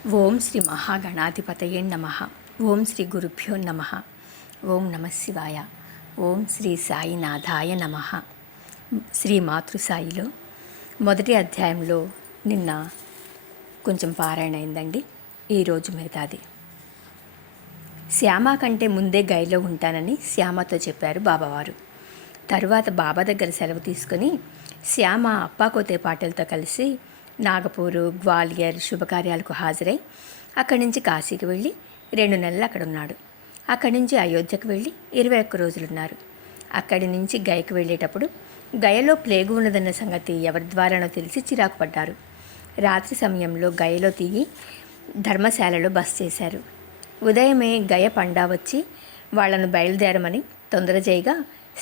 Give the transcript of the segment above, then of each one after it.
ఓం శ్రీ మహాగణాధిపతయే నమ. ఓం శ్రీ గురుభ్యో నమ. ఓం నమ శివాయ. ఓం శ్రీ సాయినాథాయ నమ. శ్రీ మాతృసాయిలో మొదటి అధ్యాయంలో నిన్న కొంచెం పారాయణ అయిందండి. ఈరోజు మిగతాది. శ్యామ కంటే ముందే గైలో ఉంటానని శ్యామతో చెప్పారు బాబావారు. తరువాత బాబా దగ్గర సెలవు తీసుకొని శ్యామ అప్పాకోతే పాటలతో కలిసి నాగపూరు, గ్వాలియర్ శుభకార్యాలకు హాజరై అక్కడి నుంచి కాశీకి వెళ్ళి 2 నెలలు అక్కడ ఉన్నాడు. అక్కడి నుంచి అయోధ్యకు వెళ్ళి 21 రోజులున్నారు. అక్కడి నుంచి గయకు వెళ్ళేటప్పుడు గయలో ప్లేగు ఉన్నదన్న సంగతి ఎవరి ద్వారానో తెలిసి చిరాకు పడ్డారు. రాత్రి సమయంలో గయలో దిగి ధర్మశాలలో బస చేశారు. ఉదయమే గయ పండా వచ్చి వాళ్లను బయలుదేరమని తొందర చేయగా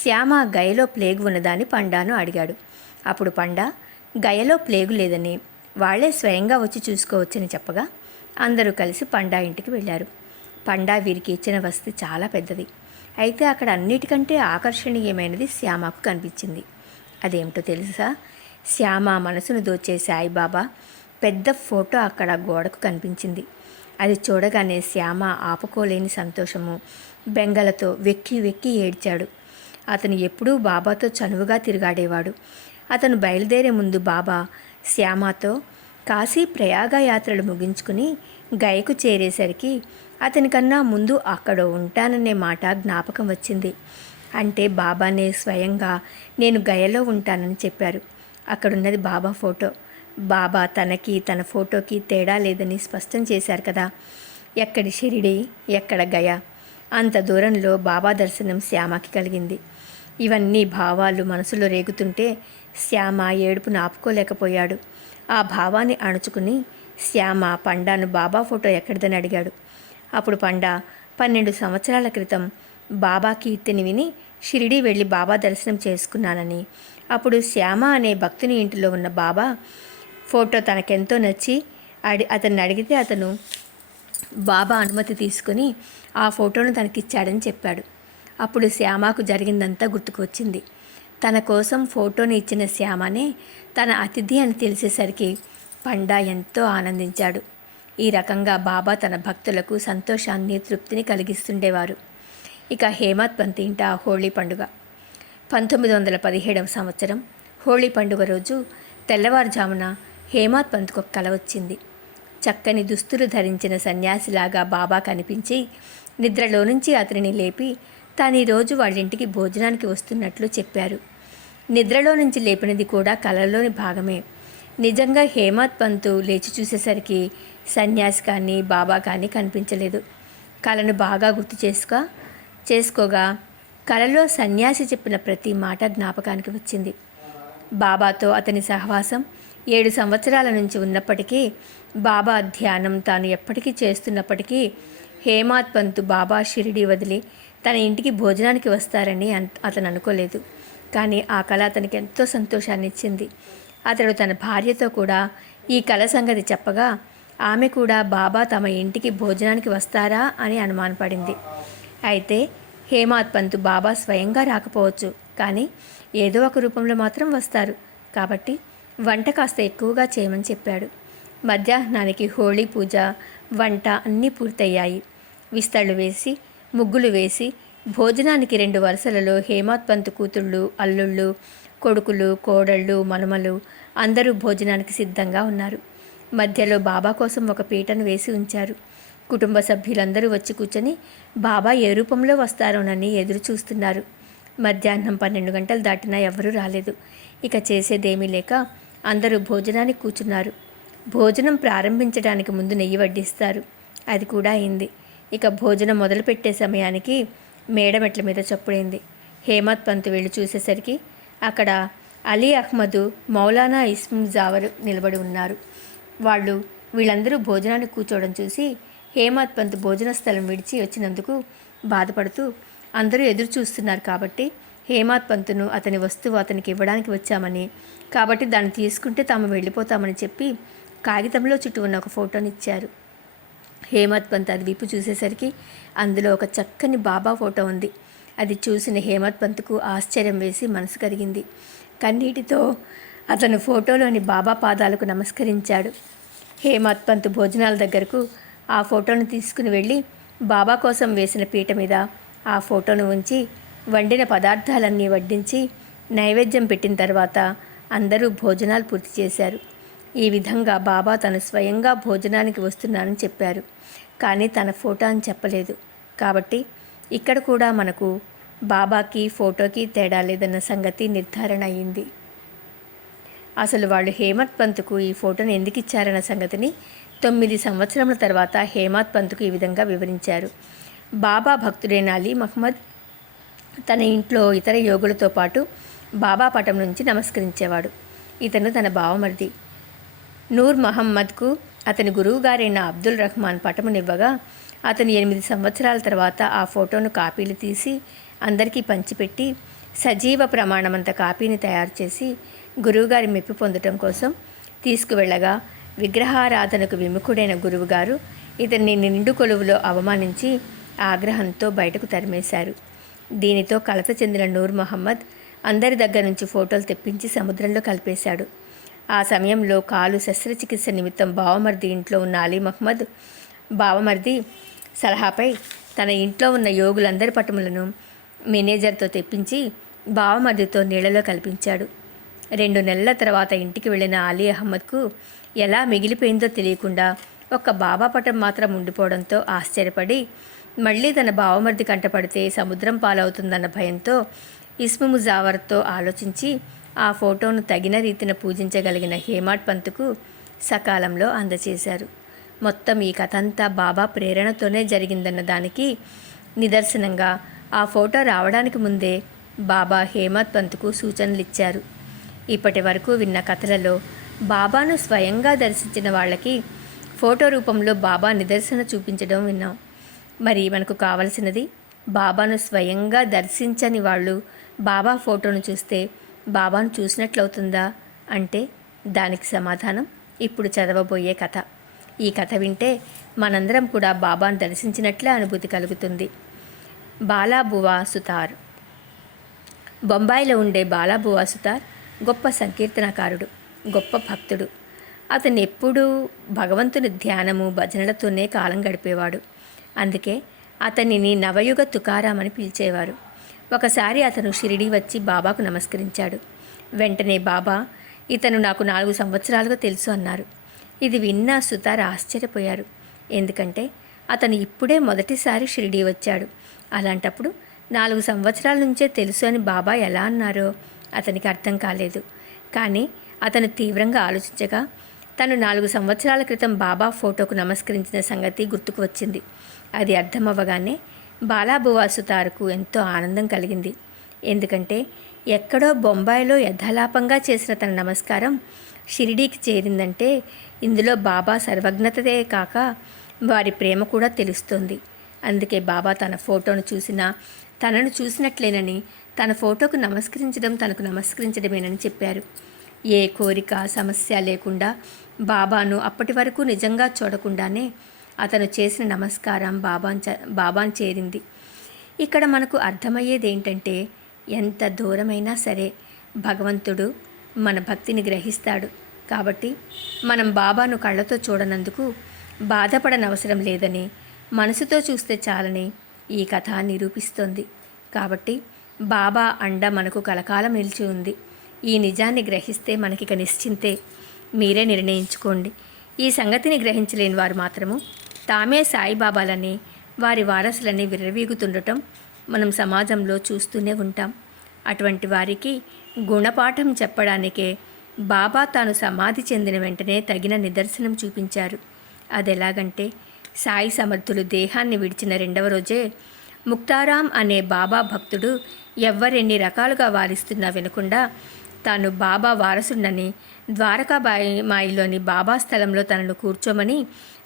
శ్యామ గయలో ప్లేగు ఉన్నదాన్ని పండాను అడిగాడు. అప్పుడు పండా గయలో ప్లేగు లేదని వాళ్లే స్వయంగా వచ్చి చూసుకోవచ్చని చెప్పగా అందరూ కలిసి పండా ఇంటికి వెళ్ళారు. పండా వీరికి ఇచ్చిన వసతి చాలా పెద్దది. అయితే అక్కడ అన్నిటికంటే ఆకర్షణీయమైనది శ్యామకు కనిపించింది. అదేమిటో తెలుసా? శ్యామ మనసును దోచే సాయిబాబా పెద్ద ఫోటో అక్కడ గోడకు కనిపించింది. అది చూడగానే శ్యామ ఆపుకోలేని సంతోషము, బెంగలతో వెక్కి వెక్కి ఏడ్చాడు. అతను ఎప్పుడూ బాబాతో చనువుగా తిరుగాడేవాడు. అతను బయలుదేరే ముందు బాబా శ్యామతో కాశీ ప్రయాగ యాత్రలు ముగించుకుని గయకు చేరేసరికి అతనికన్నా ముందు అక్కడ ఉంటాననే మాట జ్ఞాపకం వచ్చింది. అంటే బాబానే స్వయంగా నేను గయలో ఉంటానని చెప్పారు. అక్కడున్నది బాబా ఫోటో. బాబా తనకి తన ఫోటోకి తేడా లేదని స్పష్టం చేశారు కదా. ఎక్కడి షిరిడి, ఎక్కడ గయ. అంత దూరంలో బాబా దర్శనం శ్యామకి కలిగింది. ఇవన్నీ భావాలు మనసులో రేగుతుంటే శ్యామ ఏడుపును ఆపుకోలేకపోయాడు. ఆ భావాన్ని అణుచుకుని శ్యామ పండాను బాబా ఫోటో ఎక్కడిదని అడిగాడు. అప్పుడు పండా 12 సంవత్సరాల క్రితం బాబా కీర్తిని విని షిరిడి వెళ్ళి బాబా దర్శనం చేసుకున్నానని, అప్పుడు శ్యామ అనే భక్తుని ఇంటిలో ఉన్న బాబా ఫోటో తనకెంతో నచ్చి అతన్ని అడిగితే అతను బాబా అనుమతి తీసుకుని ఆ ఫోటోను తనకిచ్చాడని చెప్పాడు. అప్పుడు శ్యామకు జరిగిందంతా గుర్తుకు వచ్చింది. తన కోసం ఫోటోని ఇచ్చిన శ్యామనే తన అతిథి అని తెలిసేసరికి పండా ఎంతో ఆనందించాడు. ఈ రకంగా బాబా తన భక్తులకు సంతోషాన్ని, తృప్తిని కలిగిస్తుండేవారు. ఇక హేమత్ పంత్ ఇంట హోళీ పండుగ. 1917వ సంవత్సరం హోళీ పండుగ రోజు తెల్లవారుజామున హేమత్ పంత్కు ఒక కల వచ్చింది. చక్కని దుస్తులు ధరించిన సన్యాసిలాగా బాబా కనిపించి నిద్రలో నుంచి అతనిని లేపి తాను ఈరోజు వాళ్ళింటికి భోజనానికి వస్తున్నట్లు చెప్పారు. నిద్రలో నుంచి లేపినది కూడా కలలోని భాగమే. నిజంగా హేమత్ పంత్ లేచి చూసేసరికి సన్యాసి కానీ బాబా కానీ కనిపించలేదు. కలను బాగా గుర్తు చేసుకోగా కలలో సన్యాసి చెప్పిన ప్రతి మాట జ్ఞాపకానికి వచ్చింది. బాబాతో అతని సహవాసం 7 సంవత్సరాల నుంచి ఉన్నప్పటికీ, బాబా ధ్యానం తాను ఎప్పటికీ చేస్తున్నప్పటికీ హేమత్ పంత్ బాబా షిరిడి వదిలి తన ఇంటికి భోజనానికి వస్తారని అతను అనుకోలేదు. కానీ ఆ కళ అతనికి ఎంతో సంతోషాన్ని ఇచ్చింది. అతడు తన భార్యతో కూడా ఈ కళ సంగతి చెప్పగా ఆమె కూడా బాబా తమ ఇంటికి భోజనానికి వస్తారా అని అనుమానపడింది. అయితే హేమత్ పంత్ బాబా స్వయంగా రాకపోవచ్చు, కానీ ఏదో ఒక రూపంలో మాత్రం వస్తారు. కాబట్టి వంట కాస్త ఎక్కువగా చేయమని చెప్పాడు. మధ్యాహ్నానికి హోళీ పూజ, వంట అన్నీ పూర్తయ్యాయి. విస్తళ్ళు వేసి, ముగ్గులు వేసి భోజనానికి 2 వరుసలలో హేమత్ పంత్ కూతుళ్ళు, అల్లుళ్ళు, కొడుకులు, కోడళ్ళు, మనుమలు అందరూ భోజనానికి సిద్ధంగా ఉన్నారు. మధ్యలో బాబా కోసం ఒక పీటను వేసి ఉంచారు. కుటుంబ సభ్యులందరూ వచ్చి కూర్చొని బాబా ఏ రూపంలో వస్తారోనని ఎదురు చూస్తున్నారు. మధ్యాహ్నం 12 గంటలు దాటినా ఎవరూ రాలేదు. ఇక చేసేదేమీ లేక అందరూ భోజనానికి కూర్చున్నారు. భోజనం ప్రారంభించడానికి ముందు నెయ్యి వడ్డిస్తారు. అది కూడా అయింది. ఇక భోజనం మొదలుపెట్టే సమయానికి మేడమెట్ల మీద చప్పుడైంది. హేమత్ పంత్ వెళ్ళి చూసేసరికి అక్కడ అలీ అహ్మద్, మౌలానా ఇస్మాయిల్ జావర్ నిలబడి ఉన్నారు. వీళ్ళందరూ భోజనానికి కూర్చోవడం చూసి హేమత్ పంత్ భోజన స్థలం విడిచి వచ్చినందుకు బాధపడుతూ, అందరూ ఎదురు చూస్తున్నారు కాబట్టి హేమత్ పంత్ను అతని వస్తువు అతనికి ఇవ్వడానికి వచ్చామని, కాబట్టి దాన్ని తీసుకుంటే తాము వెళ్ళిపోతామని చెప్పి కాగితంలో చుట్టూ ఉన్న ఒక ఫోటోని ఇచ్చారు. హేమత్ పంత్ అది విప్పు చూసేసరికి అందులో ఒక చక్కని బాబా ఫోటో ఉంది. అది చూసిన హేమత్ పంత్కు ఆశ్చర్యం వేసి మనసు కరిగింది. కన్నీటితో అతను ఫోటోలోని బాబా పాదాలకు నమస్కరించాడు. హేమత్ పంత్ భోజనాల దగ్గరకు ఆ ఫోటోను తీసుకుని వెళ్ళి బాబా కోసం వేసిన పీట మీద ఆ ఫోటోను ఉంచి వండిన పదార్థాలన్నీ వడ్డించి నైవేద్యం పెట్టిన తర్వాత అందరూ భోజనాలు పూర్తి చేశారు. ఈ విధంగా బాబా తను స్వయంగా భోజనానికి వస్తున్నానని చెప్పారు, కానీ తన ఫోటో అని చెప్పలేదు. కాబట్టి ఇక్కడ కూడా మనకు బాబాకి ఫోటోకి తేడా లేదన్న సంగతి నిర్ధారణ అయింది. అసలు వాళ్ళు హేమత్ పంత్కు ఈ ఫోటోను ఎందుకు ఇచ్చారన్న సంగతిని 9 సంవత్సరముల తర్వాత హేమత్ పంత్కు ఈ విధంగా వివరించారు. బాబా భక్తుడైన అలీ మహ్మద్ తన ఇంట్లో ఇతర యోగులతో పాటు బాబా పటం నుంచి నమస్కరించేవాడు. ఇతను తన బావమరిది నూర్ మహమ్మద్కు అతని గురువుగారైన అబ్దుల్ రహ్మాన్ పటమునివ్వగా అతను 8 సంవత్సరాల తర్వాత ఆ ఫోటోను కాపీలు తీసి అందరికీ పంచిపెట్టి సజీవ ప్రమాణమంత కాపీని తయారు చేసి గురువుగారి మెప్పు పొందటం కోసం తీసుకువెళ్ళగా విగ్రహారాధనకు విముఖుడైన గురువుగారు ఇతన్ని నిండు కొలువులో అవమానించి ఆగ్రహంతో బయటకు తరిమేశారు. దీనితో కలత చెందిన నూర్ మహమ్మద్ అందరి దగ్గర నుంచి ఫోటోలు తెప్పించి సముద్రంలో కలిపేశాడు. ఆ సమయంలో కాలు శస్త్రచికిత్స నిమిత్తం బావమర్ది ఇంట్లో ఉన్న అలీ మహ్మద్ బావమర్ది సలహాపై తన ఇంట్లో ఉన్న యోగులందరి పటములను మేనేజర్తో తెప్పించి బావమర్దితో నీళ్లలో కల్పించాడు. 2 నెలల తర్వాత ఇంటికి వెళ్ళిన అలీ అహ్మద్కు ఎలా మిగిలిపోయిందో తెలియకుండా ఒక్క బాబా పటం మాత్రం ఉండిపోవడంతో ఆశ్చర్యపడి మళ్ళీ తన బావమర్ది కంటపడితే సముద్రం పాలవుతుందన్న భయంతో ఇస్ము ముజావర్తో ఆలోచించి ఆ ఫోటోను తగిన రీతిన పూజించగలిగిన హేమత్ పంత్కు సకాలంలో అందజేశారు. మొత్తం ఈ కథ అంతా బాబా ప్రేరణతోనే జరిగిందన్న దానికి నిదర్శనంగా ఆ ఫోటో రావడానికి ముందే బాబా హేమత్ పంత్కు సూచనలు ఇచ్చారు. ఇప్పటి వరకు విన్న కథలలో బాబాను స్వయంగా దర్శించిన వాళ్ళకి ఫోటో రూపంలో బాబా నిదర్శన చూపించడం విన్నాం. మరి మనకు కావలసినది బాబాను స్వయంగా దర్శించని వాళ్ళు బాబా ఫోటోను చూస్తే బాబాను చూసినట్లవుతుందా అంటే దానికి సమాధానం ఇప్పుడు చదవబోయే కథ. ఈ కథ వింటే మనందరం కూడా బాబాను దర్శించినట్లే అనుభూతి కలుగుతుంది. బాలాబువా సుతార్. బొంబాయిలో ఉండే బాలాబువా సుతార్ గొప్ప సంకీర్తనకారుడు, గొప్ప భక్తుడు. అతను ఎప్పుడూ భగవంతుని ధ్యానము భజనలతోనే కాలం గడిపేవాడు. అందుకే అతనిని నవయుగ తుకారాం అని పిలిచేవారు. ఒకసారి అతను షిరిడీ వచ్చి బాబాకు నమస్కరించాడు. వెంటనే బాబా ఇతను నాకు 4 సంవత్సరాలుగా తెలుసు అన్నారు. ఇది విన్న సుతార్ ఆశ్చర్యపోయారు. ఎందుకంటే అతను ఇప్పుడే మొదటిసారి షిరిడీ వచ్చాడు. అలాంటప్పుడు 4 సంవత్సరాల నుంచే తెలుసు అని బాబా ఎలా అన్నారో అతనికి అర్థం కాలేదు. కానీ అతను తీవ్రంగా ఆలోచించగా తను 4 సంవత్సరాల క్రితం బాబా ఫోటోకు నమస్కరించిన సంగతి గుర్తుకు వచ్చింది. అది అర్థమవ్వగానే బాలాబువా సుతార్కు ఎంతో ఆనందం కలిగింది. ఎందుకంటే ఎక్కడో బొంబాయిలో యథాలాపంగా చేసిన తన నమస్కారం షిరిడీకి చేరిందంటే ఇందులో బాబా సర్వజ్ఞతదే కాక వారి ప్రేమ కూడా తెలుస్తోంది. అందుకే బాబా తన ఫోటోను చూసినా తనను చూసినట్లేనని, తన ఫోటోకు నమస్కరించడం తనకు నమస్కరించడమేనని చెప్పారు. ఏ కోరిక సమస్య లేకుండా బాబాను అప్పటి వరకు నిజంగా చూడకుండానే అతను చేసిన నమస్కారం బాబాను చేరింది. ఇక్కడ మనకు అర్థమయ్యేది ఏంటంటే ఎంత దూరమైనా సరే భగవంతుడు మన భక్తిని గ్రహిస్తాడు. కాబట్టి మనం బాబాను కళ్ళతో చూడనందుకు బాధపడనవసరం లేదని, మనసుతో చూస్తే చాలని ఈ కథ నిరూపిస్తోంది. కాబట్టి బాబా అండ మనకు కలకాలం నిలిచి ఉంది. ఈ నిజాన్ని గ్రహిస్తే మనకిక నిశ్చింతే. మీరే నిర్ణయించుకోండి. ఈ సంగతిని గ్రహించలేని వారు మాత్రము తామే సాయిబాబాలని, వారి వారసులని విర్రవీగుతుండటం మనం సమాజంలో చూస్తూనే ఉంటాం. అటువంటి వారికి గుణపాఠం చెప్పడానికే బాబా తాను సమాధి చెందిన వెంటనే తగిన నిదర్శనం చూపించారు. అదెలాగంటే సాయి సమర్థులు దేహాన్ని విడిచిన 2వ రోజే ముక్తారాం అనే బాబా భక్తుడు ఎవ్వరెన్ని రకాలుగా వారిస్తున్నా వినకుండా తాను బాబా వారసుడని ద్వారకామాయిలోని బాబా స్థలంలో తనను కూర్చోమని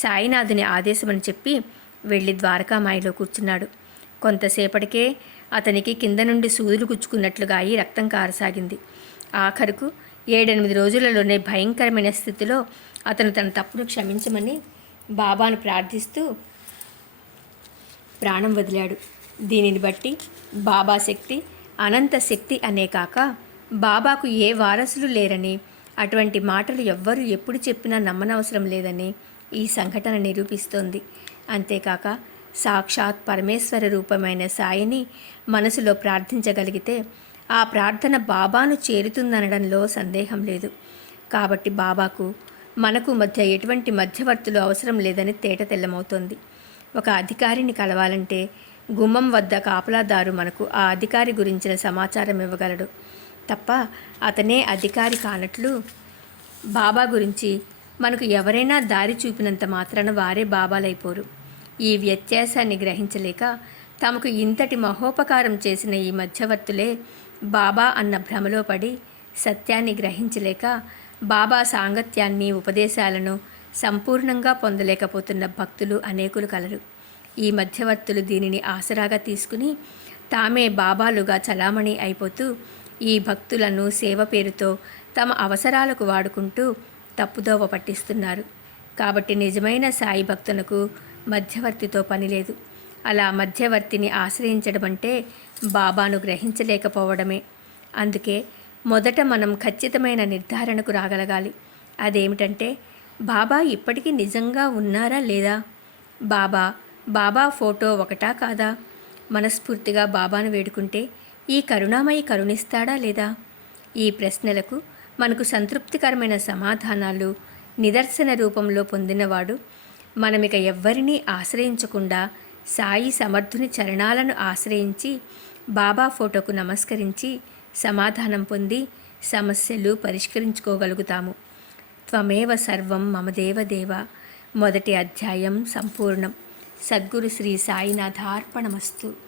సాయినాథుని ఆదేశమని చెప్పి వెళ్ళి ద్వారకామాయిలో కూర్చున్నాడు. కొంతసేపటికే అతనికి కింద నుండి సూదులు గుచ్చుకున్నట్లుగా అయి రక్తం కారసాగింది. ఆఖరుకు 7-8 రోజులలోనే భయంకరమైన స్థితిలో అతను తన తప్పును క్షమించమని బాబాను ప్రార్థిస్తూ ప్రాణం వదిలాడు. దీనిని బట్టి బాబా శక్తి అనంత శక్తి అనే కాక బాబాకు ఏ వారసులు లేరని, అటువంటి మాటలు ఎవ్వరూ ఎప్పుడు చెప్పినా నమ్మనవసరం లేదని ఈ సంఘటన నిరూపిస్తోంది. అంతేకాక సాక్షాత్ పరమేశ్వర రూపమైన సాయిని మనసులో ప్రార్థించగలిగితే ఆ ప్రార్థన బాబాను చేరుతుందనడంలో సందేహం లేదు. కాబట్టి బాబాకు మనకు మధ్య ఎటువంటి మధ్యవర్తులు అవసరం లేదని తేటతెల్లమవుతోంది. ఒక అధికారిని కలవాలంటే గుమ్మం వద్ద కాపలాదారు మనకు ఆ అధికారి గురించిన సమాచారం ఇవ్వగలడు తప్ప అతనే అధికారి కానట్లు బాబా గురించి మనకు ఎవరైనా దారి చూపినంత మాత్రాన వారే బాబాలైపోరు. ఈ వ్యత్యాసాన్ని గ్రహించలేక తమకు ఇంతటి మహోపకారం చేసిన ఈ మధ్యవర్తులే బాబా అన్న భ్రమలో పడి సత్యాన్ని గ్రహించలేక బాబా సాంగత్యాన్ని ఉపదేశాలను సంపూర్ణంగా పొందలేకపోతున్న భక్తులు అనేకులు కలరు. ఈ మధ్యవర్తులు దీనిని ఆసరాగా తీసుకుని తామే బాబాలుగా చలామణి అయిపోతూ ఈ భక్తులను సేవ పేరుతో తమ అవసరాలకు వాడుకుంటూ తప్పుదోవ పట్టిస్తున్నారు. కాబట్టి నిజమైన సాయి భక్తులకు మధ్యవర్తితో పనిలేదు. అలా మధ్యవర్తిని ఆశ్రయించడం అంటే బాబాను గ్రహించలేకపోవడమే. అందుకే మొదట మనం ఖచ్చితమైన నిర్ధారణకు రాగలగాలి. అదేమిటంటే బాబా ఇప్పటికీ నిజంగా ఉన్నారా లేదా? బాబా ఫోటో ఒకటా కాదా? మనస్ఫూర్తిగా బాబాను వేడుకుంటే ఈ కరుణామయి కరుణిస్తాడా లేదా? ఈ ప్రశ్నలకు మనకు సంతృప్తికరమైన సమాధానాలు నిదర్శన రూపంలో పొందినవాడు మనమిక ఎవ్వరినీ ఆశ్రయించకుండా సాయి సమర్థుని చరణాలను ఆశ్రయించి బాబా ఫోటోకు నమస్కరించి సమాధానం పొంది సమస్యలు పరిష్కరించుకోగలుగుతాము. త్వమేవ సర్వం మమ దేవదేవ. మొదటి అధ్యాయం సంపూర్ణం. సద్గురు శ్రీ సాయినాథార్పణమస్తు.